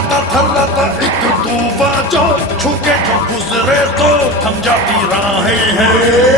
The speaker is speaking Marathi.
थर्राता एक तूफान जो छूके जो गुजरे तो थम जाती राहें हैं।